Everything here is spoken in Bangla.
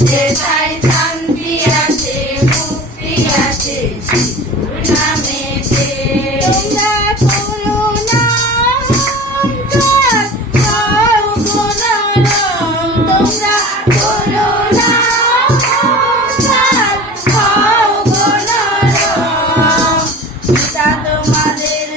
যেথায় শান্তি আছে মুক্তি আছে যিশুর নামেতে। তোমরা করো না অহংকার, হও গো নরম। তোমরা করো না অহংকার, হও গো নরম। পিতা তোমাদের